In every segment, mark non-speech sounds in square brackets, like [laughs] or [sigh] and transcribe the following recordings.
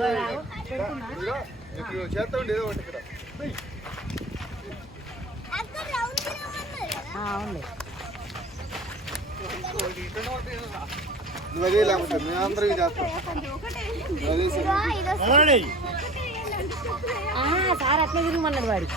sir అట్లా తిరుగుమన్నాడు వాడికి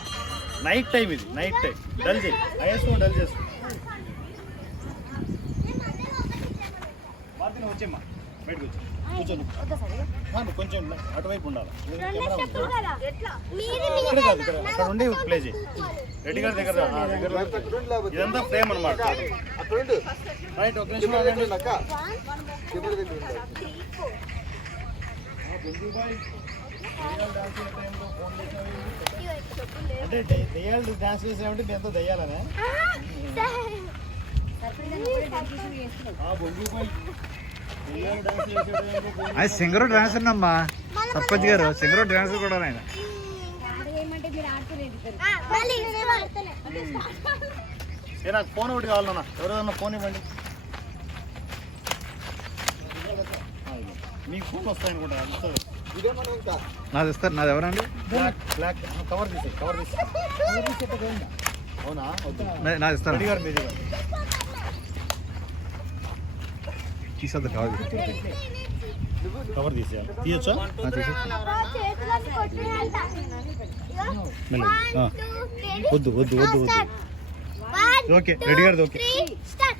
night time ಇದು ನೈಟ್ ಡಲ್ ಡಲ್ ಜೊಮ್ಮ ಅಟವೈಪ್ ಉಂಡು ಪ್ಲೇಜ್ ರೆಡಿಗಾರೇಮ್ సింగర్ డాన్స్ ఉన్నమ్మా సర్పంచ్ గారు సింగర్ డాన్స్ కూడా ఆయన నాకు ఫోన్ ఒకటి కావాలన్నా ఎవరైనా ఫోన్ ఇవ్వండి మీకు ఫోన్ అంత video number nice star నైదవరండి black cover తీసే కవర్ తీసి తీసేతదేనా అవనా నే నైస్ స్టార్ రిడిగర్ మేజి తిసత కవర్ తీసా తీయొచ్చా కవర్ చేట్లాన్ని కొట్టేయాలి అంటే ఇవ మెల్లు Buddu Buddu Buddu okay రెడీగార్డ్ okay 3 star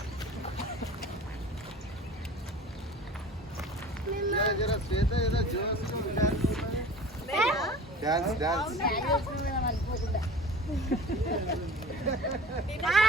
dance [laughs] dance [laughs]